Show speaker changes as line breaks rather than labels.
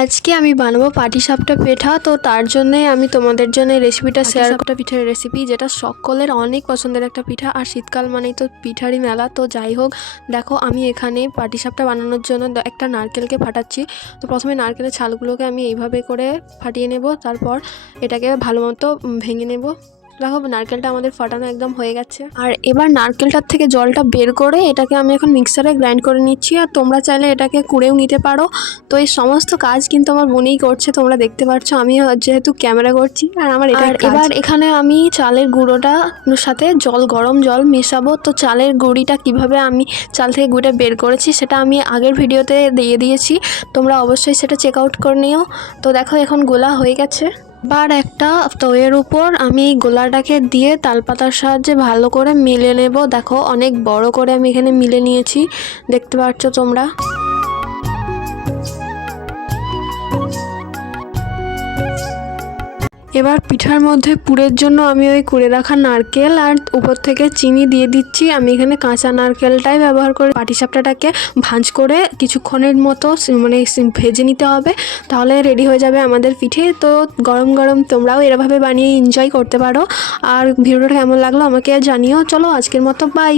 আজকে আমি বানাবো পাটিসাপটা পিঠা তো তার জন্যই আমি তোমাদের জন্য এই রেসিপিটা শেয়ার একটা পিঠার রেসিপি যেটা সকলের অনেক পছন্দের একটা পিঠা আর শীতকাল মানেই তো পিঠারই মেলা তো যাই হোক দেখো আমি এখানে পাটিসাপটা বানানোর জন্য একটা নারকেলকে ফাটাচ্ছি। তো প্রথমে নারকেলের ছালগুলোকে আমি এইভাবে করে ফাটিয়ে নেব তারপর এটাকে ভালো মতো ভেঙে নেব। দেখো নারকেলটা আমাদের ফাটানো একদম হয়ে গেছে। আর এবার নারকেলটার থেকে জলটা বের করে এটাকে আমি এখন মিক্সারে গ্রাইন্ড করে নিচ্ছি। আর তোমরা চাইলে এটাকে কুড়েও নিতে পারো। তো এই সমস্ত কাজ কিন্তু আমার বোনই করছে তোমরা দেখতে পাচ্ছ আমি যেহেতু ক্যামেরা করছি আর আমার এটা এবার এখানে আমি চালের গুঁড়োটা সাথে জল গরম জল মেশাবো। তো চালের গুঁড়িটা কীভাবে আমি চাল থেকে গুঁড়িটা বের করেছি সেটা আমি আগের ভিডিওতে দিয়ে দিয়েছি। তোমরা অবশ্যই সেটা চেক আউট করে নিও। তো দেখো এখন গোলা হয়ে গেছে। এবার একটা তয়ের উপর আমি এই গোলাটাকে দিয়ে তালপাতার সাহায্যে ভালো করে মিলে নেব। দেখো, অনেক বড় করে আমি এখানে মিলে নিয়েছি। দেখতে পাচ্ছ তোমরা? এবার পিঠার মধ্যে পুরের জন্য আমি ওই কুড়ে রাখা নারকেল আর উপর থেকে চিনি দিয়ে দিচ্ছি। আমি এখানে কাঁচা নারকেলটাই ব্যবহার করে পাটিসাপটাটাকে ভাঁজ করে কিছুক্ষণের মতো মানে ভেজে নিতে হবে। তাহলে রেডি হয়ে যাবে আমাদের পিঠে। তো গরম গরম তোমরাও এরভাবে বানিয়ে এনজয় করতে পারো। আর ভিডিওটা কেমন লাগল আমাকে জানিও। চলো আজকের মতো বাই